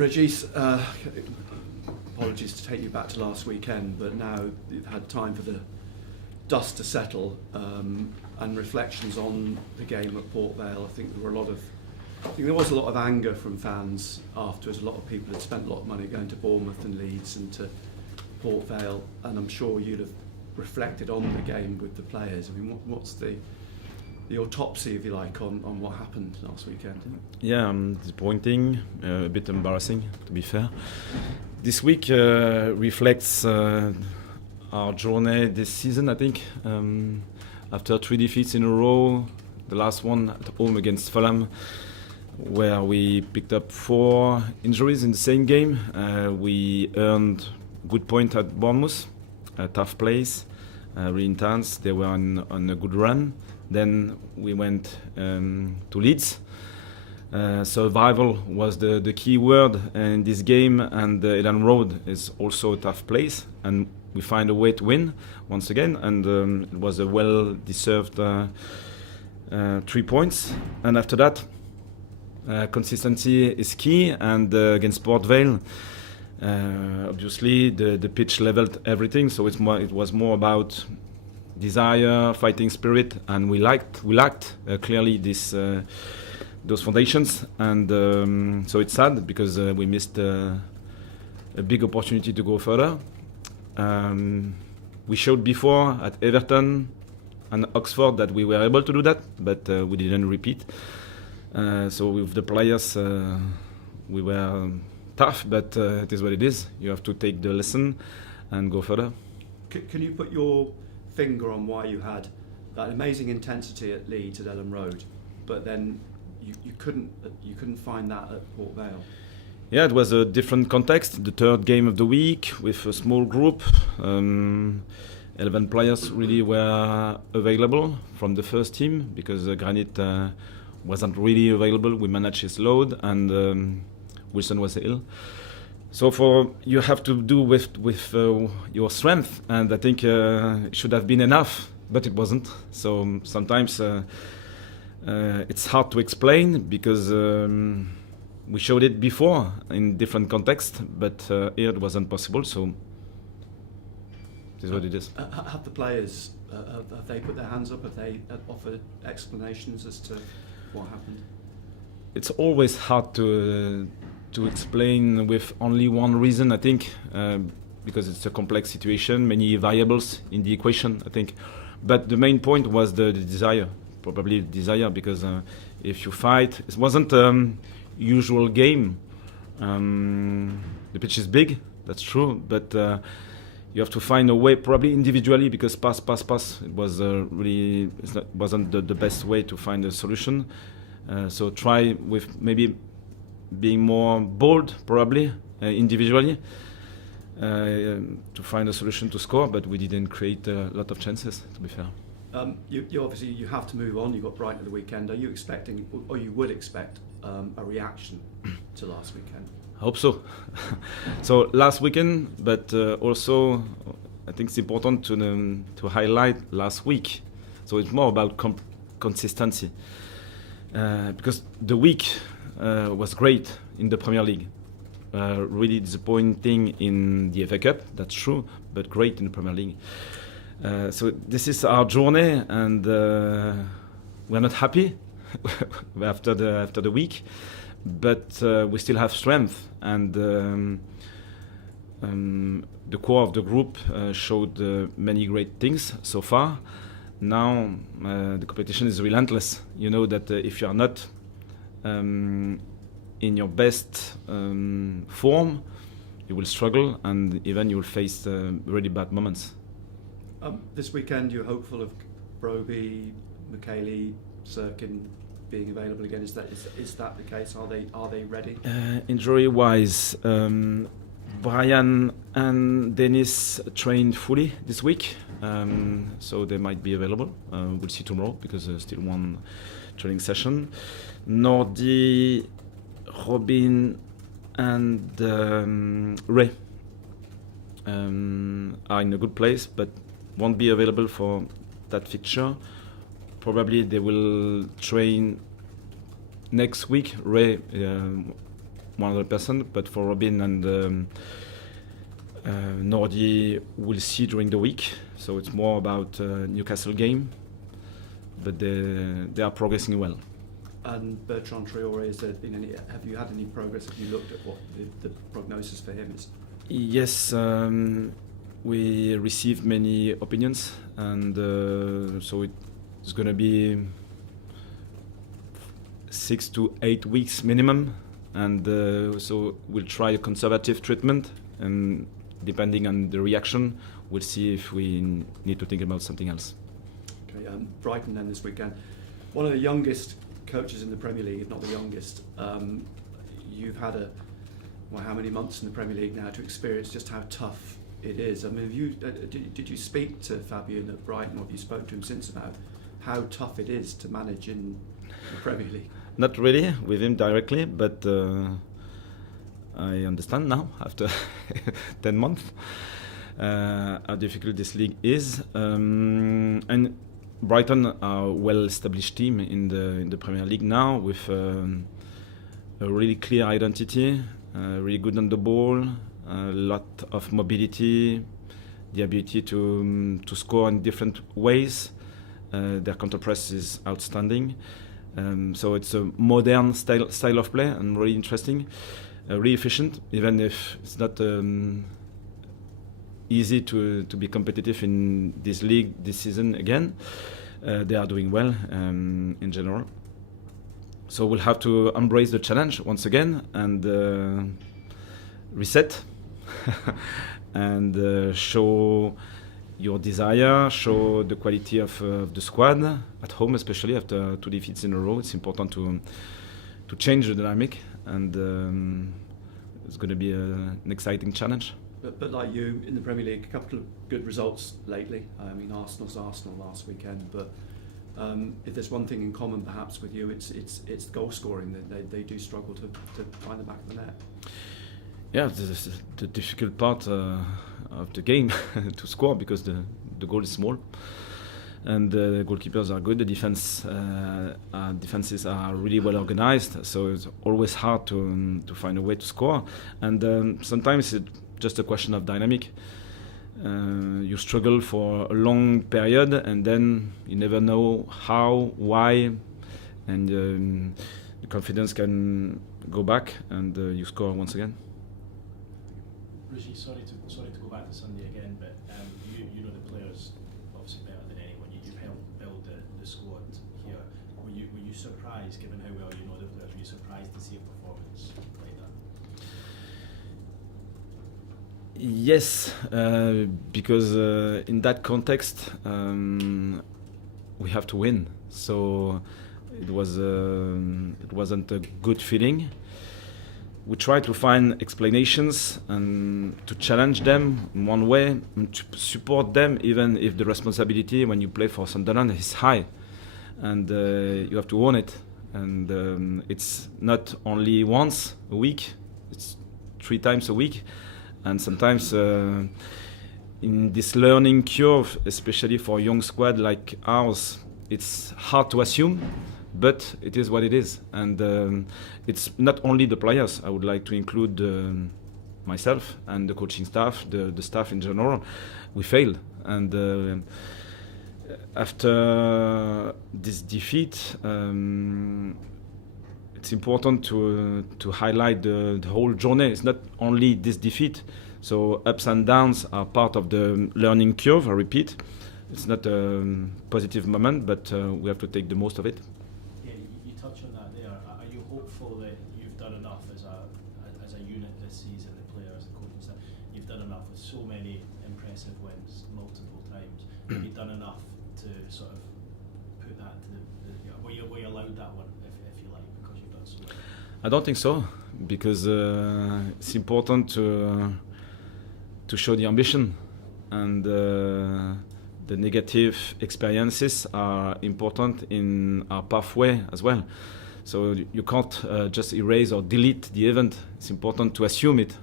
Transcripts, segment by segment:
Régis, apologies to take you back to last weekend, but now you've had time for the dust to settle and reflections on the game at Port Vale. I think there was a lot of anger from fans afterwards. A lot of people had spent a lot of money going to Bournemouth and Leeds and to Port Vale, and I'm sure you'd have reflected on the game with the players. I mean, what's the autopsy, if you like, on what happened last weekend? Yeah, disappointing, a bit embarrassing, to be fair. This week reflects our journey this season, I think. After 3 defeats in a row, the last one at home against Fulham, where we picked up 4 injuries in the same game. We earned a good point at Bournemouth, a tough place, really intense. They were on a good run. Then we went to Leeds. Survival was the key word in this game, and Ellen Road is also a tough place, and we find a way to win once again, and it was a well-deserved 3 points. And after that, consistency is key, and against Port Vale, obviously the pitch leveled everything, so it was more about desire, fighting spirit, and we lacked clearly those foundations, and so it's sad because we missed a big opportunity to go further. We showed before at Everton and Oxford that we were able to do that, but we didn't repeat. So with the players, we were tough, but it is what it is. You have to take the lesson and go further. Can you put your finger on why you had that amazing intensity at Leeds at Ellen Road, but then you couldn't find that at Port Vale? Yeah, it was a different context. The third game of the week with a small group. 11 players really were available from the first team because Granit wasn't really available. We managed his load, and Wilson was ill. So you have to do with your strength, and I think it should have been enough, but it wasn't. So sometimes it's hard to explain because we showed it before in different contexts, but here it wasn't possible. So this is what it is. Have the players have they put their hands up? Have they offered explanations as to what happened? It's always hard to explain with only one reason, I think, because it's a complex situation, many variables in the equation, I think. But the main point was the desire, probably desire, because if you fight, it wasn't usual game. The pitch is big, that's true, but you have to find a way, probably individually, because pass. It was wasn't the best way to find a solution. So try with maybe being more bold, probably individually, to find a solution to score. But we didn't create a lot of chances, to be fair. You obviously you have to move on. You've got Brighton at the weekend. Are you expecting, or you would expect, a reaction to last weekend? I hope so. So last weekend, but also I think it's important to highlight last week. So it's more about consistency, because the week was great in the Premier League. Really disappointing in the FA Cup, that's true, but great in the Premier League. So this is our journey, and we're not happy after the week, but we still have strength, and the core of the group showed many great things so far. Now the competition is relentless. You know that if you are not in your best form, you will struggle, and even you will face really bad moments. This weekend, you're hopeful of Broby, McKaylee, Sirkin being available again. Is that the case? Are they ready? Injury-wise, Brian and Dennis trained fully this week, so they might be available. We'll see tomorrow because there's still one training session. Nordi, Robin, and Ray are in a good place, but won't be available for that fixture. Probably they will train next week. Ray 100%, but for Robin and Nordi, we'll see during the week. So it's more about Newcastle game, but they are progressing well. And Bertrand Traoré, have you had any progress? Have you looked at what the prognosis for him is? Yes, we received many opinions, and so it's going to be 6 to 8 weeks minimum, and so we'll try a conservative treatment, and depending on the reaction, we'll see if we need to think about something else. Okay, Brighton then this weekend. One of the youngest coaches in the Premier League, if not the youngest. You've had how many months in the Premier League now to experience just how tough it is? I mean, did you speak to Fabian at Brighton, or have you spoke to him since about how tough it is to manage in the Premier League? Not really with him directly, but I understand now after 10 months how difficult this league is. And Brighton are a well-established team in the Premier League now, with a really clear identity, really good on the ball, a lot of mobility, the ability to score in different ways. Their counter-press is outstanding. So it's a modern style of play and really interesting, really efficient, even if it's not easy to be competitive in this league this season again. They are doing well in general. So we'll have to embrace the challenge once again and reset and show your desire, show the quality of the squad at home, especially after 2 defeats in a row. It's important to change the dynamic, and it's going to be an exciting challenge. But like you, in the Premier League, a couple of good results lately. I mean, Arsenal's Arsenal last weekend, but if there's one thing in common perhaps with you, it's goal scoring. They do struggle to find the back of the net. Yeah, this is the difficult part of the game to score, because the goal is small, and the goalkeepers are good. The defenses are really well organized, so it's always hard to find a way to score. And sometimes it's just a question of dynamic. You struggle for a long period, and then you never know how, why, and the confidence can go back, and you score once again. Régis, sorry to go back to Sunday again, but you know the players obviously better than anyone. You've helped build the squad here. Were you surprised, given how well you know the players? Were you surprised to see a performance like that? Yes, because in that context we have to win. So it wasn't a good feeling. We try to find explanations and to challenge them in one way, and to support them, even if the responsibility when you play for Sunderland is high, and you have to own it. And it's not only once a week; it's 3 times a week, and sometimes in this learning curve, especially for a young squad like ours, it's hard to assume. But it is what it is, and it's not only the players. I would like to include myself and the coaching staff, the staff in general. We failed, and after this defeat, it's important to highlight the whole journey. It's not only this defeat. So ups and downs are part of the learning curve. I repeat, it's not a positive moment, but we have to take the most of it. Touch on that there. Are you hopeful that you've done enough as a unit this season, the players, the coaching staff? You've done enough with so many impressive wins multiple times. Have you done enough to sort of put that to were you allowed that one, if you like, because you've done so well? I don't think so, because it's important to show the ambition, and the negative experiences are important in our pathway as well. So you can't just erase or delete the event. It's important to assume it.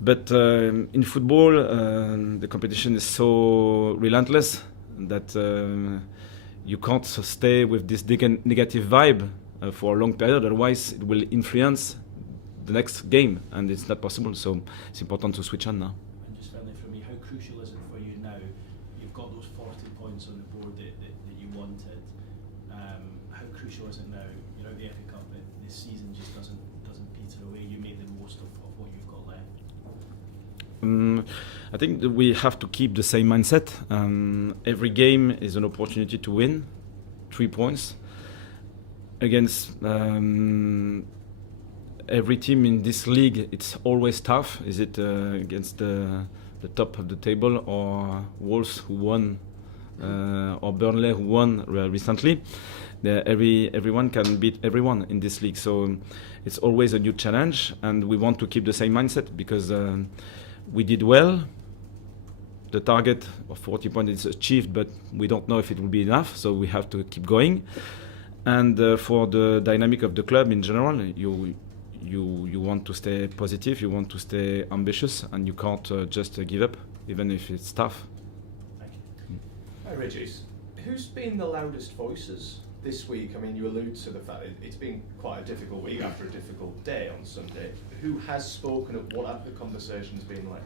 But in football, the competition is so relentless that you can't stay with this negative vibe for a long period. Otherwise, it will influence the next game, and it's not possible. So it's important to switch on now. And just finally from me, how crucial is it for you now? You've got those 40 points on the board that you wanted. How crucial is it now? You're out the FA Cup, but the season just doesn't peter away. You made the most of what you've got left. I think that we have to keep the same mindset. Every game is an opportunity to win 3 points against every team in this league. It's always tough. Is it against the top of the table, or Wolves who won, or Burnley who won recently? Everyone can beat everyone in this league, so it's always a new challenge, and we want to keep the same mindset because we did well. The target of 40 points is achieved, but we don't know if it will be enough, so we have to keep going. And for the dynamic of the club in general, you want to stay positive, you want to stay ambitious, and you can't just give up, even if it's tough. Thank you. Hi Régis, who's been the loudest voices this week? I mean, you allude to the fact it's been quite a difficult week after a difficult day on Sunday. Who has spoken, and what have the conversations been like?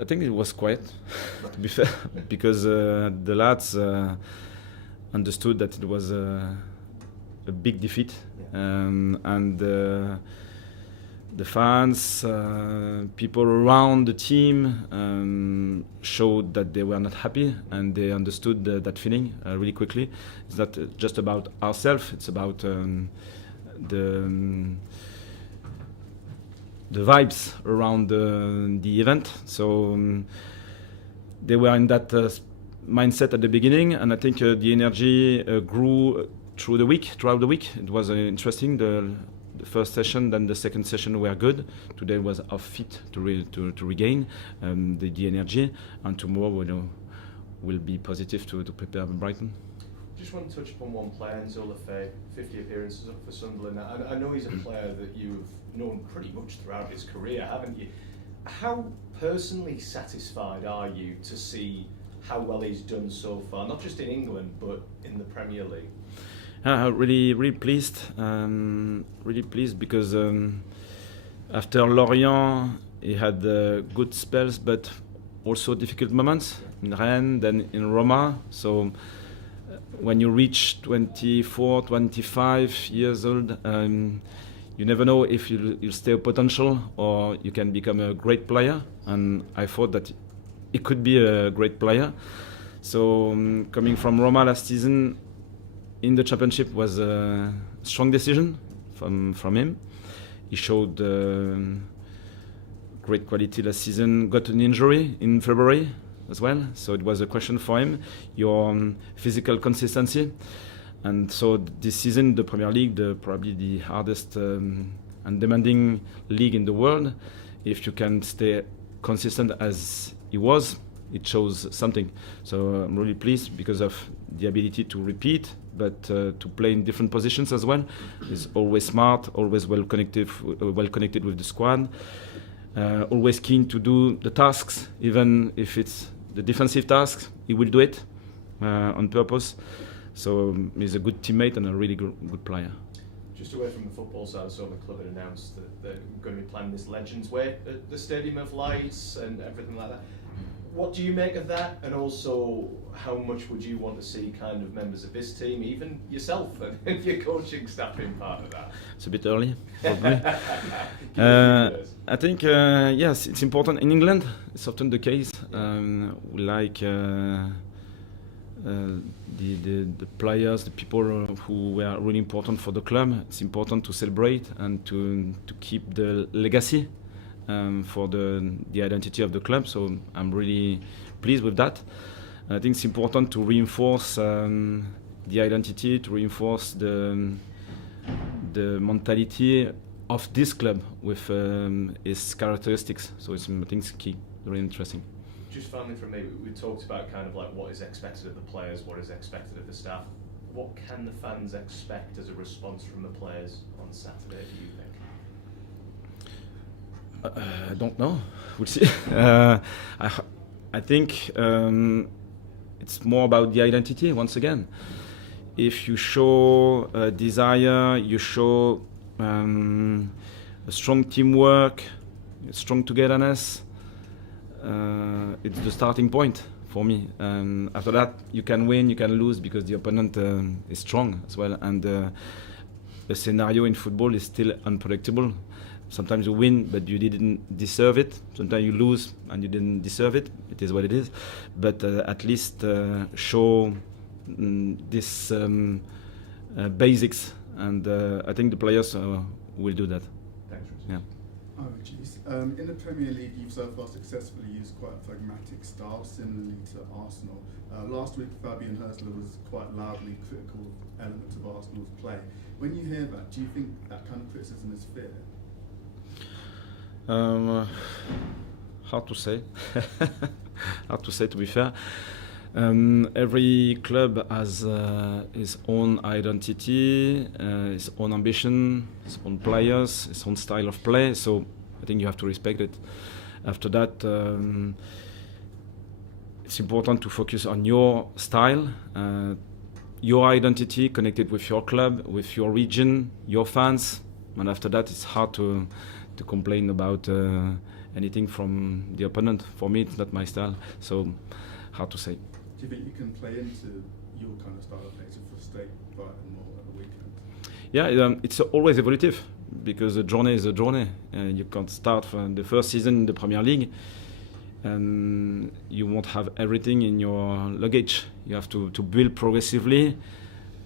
I think it was quiet, to be fair, because the lads understood that it was a big defeat, and the fans, people around the team showed that they were not happy, and they understood that feeling really quickly. It's not just about ourselves; it's about the vibes around the event. So they were in that mindset at the beginning, and I think the energy grew throughout the week. It was interesting. The first session, then the second session were good. Today was off fit to regain the energy, and tomorrow we'll be positive to prepare Brighton. Just want to touch upon one player, Zola Fay, 50 appearances for Sunderland. I know he's a player that you've known pretty much throughout his career, haven't you? How personally satisfied are you to see how well he's done so far, not just in England, but in the Premier League? Really pleased. Really pleased because after Lorient, he had good spells, but also difficult moments in Rennes, then in Roma. So when you reach 24, 25 years old, you never know if you'll stay a potential or you can become a great player. And I thought that he could be a great player. So coming from Roma last season in the championship was a strong decision from him. He showed great quality last season, got an injury in February as well, so it was a question for him, your physical consistency. And so this season, the Premier League, probably the hardest and demanding league in the world, if you can stay consistent as he was, it shows something. So I'm really pleased because of the ability to repeat, but to play in different positions as well. He's always smart, always well connected with the squad, always keen to do the tasks, even if it's the defensive tasks, he will do it on purpose. So he's a good teammate and a really good player. Just away from the football side, I saw the club had announced that they're going to be planning this Legends Way at the Stadium of Lights and everything like that. What do you make of that? And also, how much would you want to see kind of members of this team, even yourself and your coaching staff, being part of that? It's a bit early, probably. I think, yes, it's important. In England, it's often the case. We like the players, the people who were really important for the club. It's important to celebrate and to keep the legacy for the identity of the club. So I'm really pleased with that. And I think it's important to reinforce the identity, to reinforce the mentality of this club with its characteristics. So it's, I think it's key, really interesting. Just finally from me, we talked about kind of like what is expected of the players, what is expected of the staff. What can the fans expect as a response from the players on Saturday, do you think? I don't know. We'll see. I think it's more about the identity once again. If you show desire, you show a strong teamwork, strong togetherness. It's the starting point for me. After that, you can win, you can lose because the opponent is strong as well. And the scenario in football is still unpredictable. Sometimes you win, but you didn't deserve it. Sometimes you lose and you didn't deserve it. It is what it is. But at least show this basics, and I think the players will do that. Thanks, Régis. Yeah. Hi, Régis. In the Premier League, you've so far successfully used quite a pragmatic style, similarly to Arsenal. Last week, Fabian Hurstler was quite loudly critical of elements of Arsenal's play. When you hear that, do you think that kind of criticism is fair? Hard to say. Hard to say, to be fair. Every club has his own identity, his own ambition, his own players, his own style of play. So I think you have to respect it. After that, it's important to focus on your style, your identity connected with your club, with your region, your fans. And after that, it's hard to complain about anything from the opponent. For me, it's not my style, so hard to say. Do you think you can play into your kind of style of play to frustrate Brighton more at the weekend? Yeah, it's always evolutive because a journey is a journey. You can't start from the first season in the Premier League and you won't have everything in your luggage. You have to build progressively,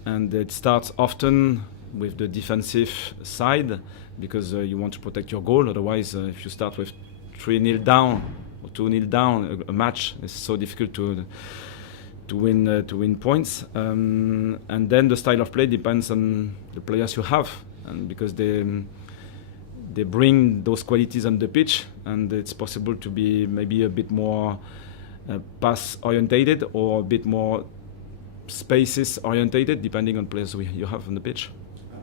and it starts often with the defensive side because you want to protect your goal. Otherwise, if you start with 3-0 down or 2-0 down, a match is so difficult to win points. And then the style of play depends on the players you have, and because they bring those qualities on the pitch, and it's possible to be maybe a bit more pass orientated or a bit more spaces orientated, depending on players you have on the pitch.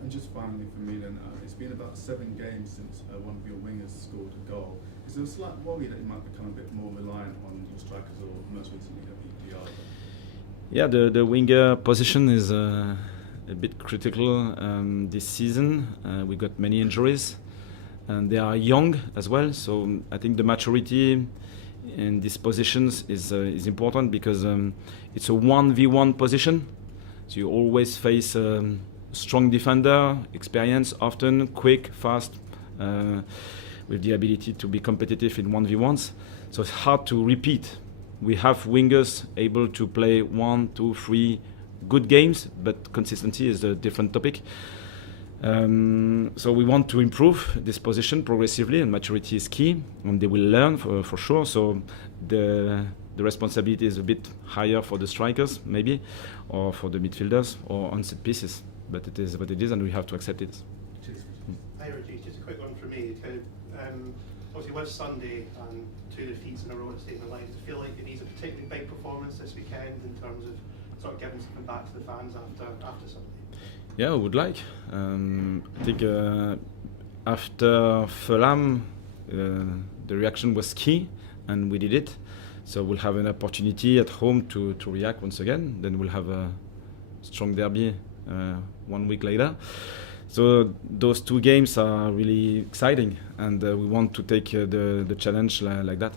And just finally for me then, it's been about 7 games since one of your wingers scored a goal. Is there a slight worry that you might become a bit more reliant on your strikers, or most recently at EPR? Yeah, the winger position is a bit critical this season. We got many injuries, and they are young as well. So I think the maturity in these positions is important because it's a 1v1 position. So you always face strong defender, experience, often quick, fast, with the ability to be competitive in 1v1s. So it's hard to repeat. We have wingers able to play 1, 2, 3 good games, but consistency is a different topic. So we want to improve this position progressively, and maturity is key, and they will learn for sure. So the responsibility is a bit higher for the strikers, maybe, or for the midfielders, or on set pieces. But it is what it is, and we have to accept it. Hi, Régis. Just a quick one from me. Obviously, it was Sunday and 2 defeats in a row at Stadium of Light. Does it feel like it needs a particularly big performance this weekend in terms of sort of giving something back to the fans after Sunday? Yeah, I would like. I think after Fulham, the reaction was key, and we did it. So we'll have an opportunity at home to react once again. Then we'll have a strong derby 1 week later. So those 2 games are really exciting, and we want to take the challenge like that.